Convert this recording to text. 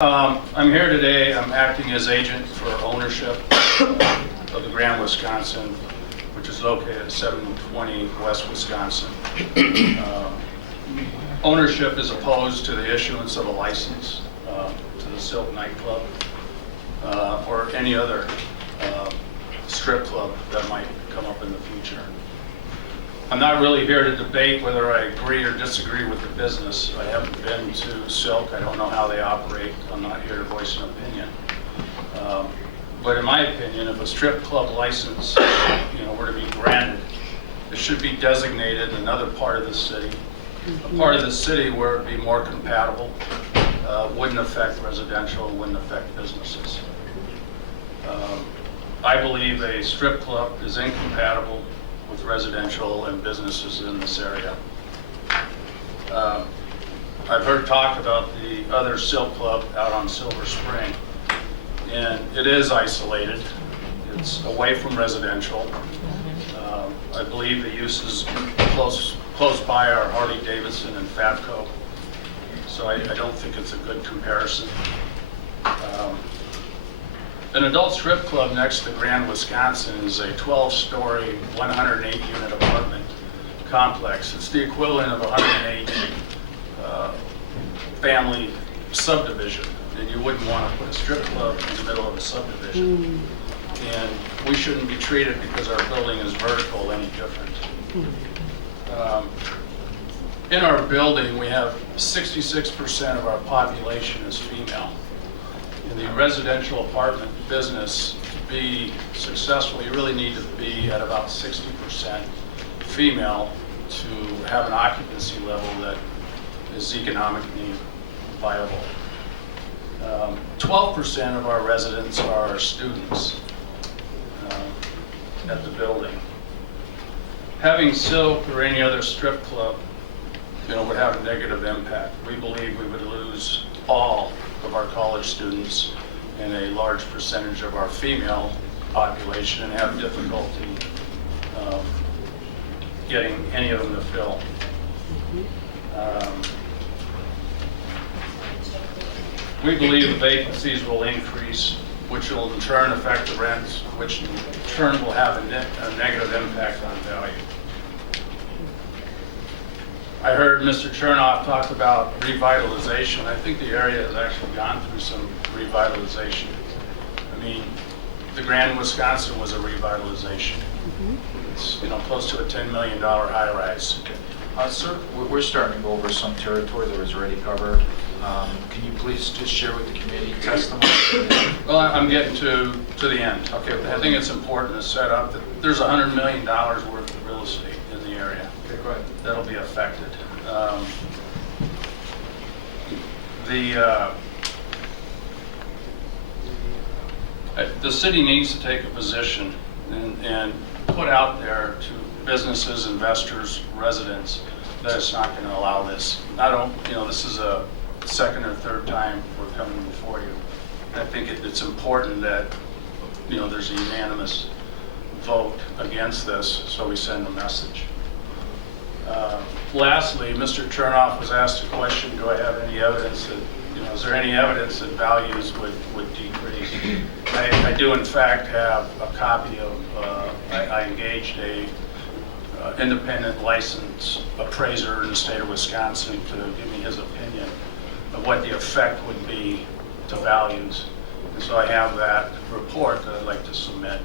I'm here today. I'm acting as agent for ownership of the Grand Wisconsin, which is located at 720 West Wisconsin. Ownership is opposed to the issuance of a license to the Silk nightclub or any other strip club that might come up in the future. I'm not really here to debate whether I agree or disagree with the business. I haven't been to Silk. I don't know how they operate. I'm not here to voice an opinion. But in my opinion, if a strip club license, were to be granted, it should be designated in another part of the city, a part of the city where it'd be more compatible, wouldn't affect residential, wouldn't affect businesses. I believe a strip club is incompatible with residential and businesses in this area. I've heard talk about the other Silk Club out on Silver Spring, and it is isolated. It's away from residential. I believe the uses close by are Harley Davidson and Fatco, so I don't think it's a good comparison. An adult strip club next to Grand Wisconsin is a 12-story, 108-unit apartment complex. It's the equivalent of a 108 family subdivision, and you wouldn't want to put a strip club in the middle of a subdivision. And we shouldn't be treated because our building is vertical any different. In our building, we have 66% of our population is female. In the residential apartment business, to be successful, you really need to be at about 60% female to have an occupancy level that is economically viable. 12% of our residents are students at the building. Having Silk or any other strip club, would have a negative impact. We believe we would lose all of our college students and a large percentage of our female population and have difficulty getting any of them to fill. We believe the vacancies will increase, which will in turn affect the rents, which in turn will have a negative impact on value. I heard Mr. Chernoff talk about revitalization. I think the area has actually gone through some revitalization. I mean, the Grand Wisconsin was a revitalization. It's close to a $10 million high-rise. Sir, we're starting to go over some territory that was already covered. Can you please just share with the committee testimony? Well, I'm getting to the end. Okay, I think it's important to set up that there's $100 million worth of real estate in the area. Okay, go ahead. That'll be affected. The city needs to take a position and put out there to businesses, investors, residents that it's not going to allow this. This is a second or third time we're coming before you. I think it's important that there's a unanimous vote against this, so we send a message. Lastly, Mr. Chernoff was asked a question, do I have any evidence that, is there any evidence that values would decrease? I do in fact have a copy of, I engaged a independent licensed appraiser in the state of Wisconsin to give me his opinion of what the effect would be to values. And so I have that report that I'd like to submit.